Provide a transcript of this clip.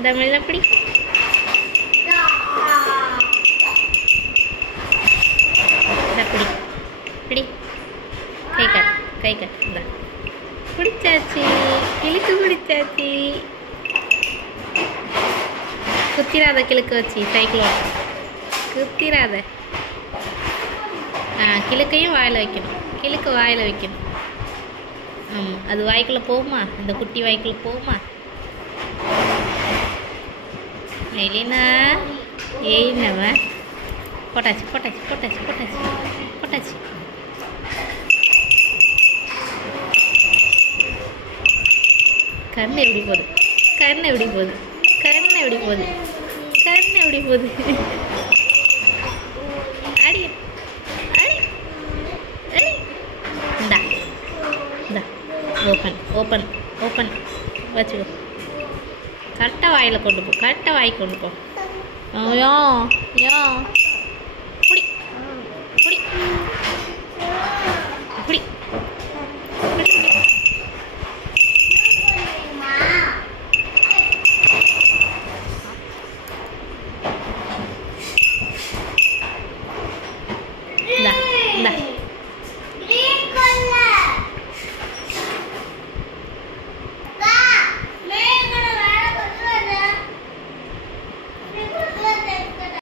இந்த மெல்ல பிடி. பிடி பிடி. கை காட்டு, கை காட்டு. இந்த பிடிச்சாச்சு, கிழக்கு பிடிச்சாச்சு. குத்திராத கிழக்கு வச்சு சைக்கிள் குத்திராத. கிழக்கையும் வாயில் வைக்கணும், கிழக்கு வாயில் வைக்கணும். ஆமாம், அது வாய்க்குள்ளே போகுமா? இந்த குட்டி வாய்க்குள்ளே போகுமா? இல்லைன்னா ஏன்னவ போட்டாச்சு போட்டாச்சு போட்டாச்சு போட்டாச்சு போட்டாச்சு. கண்ணு எப்படி போகுது? கண்ணு எப்படி போகுது? கண்ணு எப்படி போகுது? கண்ணு எப்படி போகுது? அடி அடி அடி. இந்தா இந்தா, ஓப்பன் ஓப்பன் ஓப்பன் வச்சுக்கோ. கரெக்டாக வாயில் கொண்டு போ, கரெக்டாக வாய்க்கு கொண்டு போ. யா யா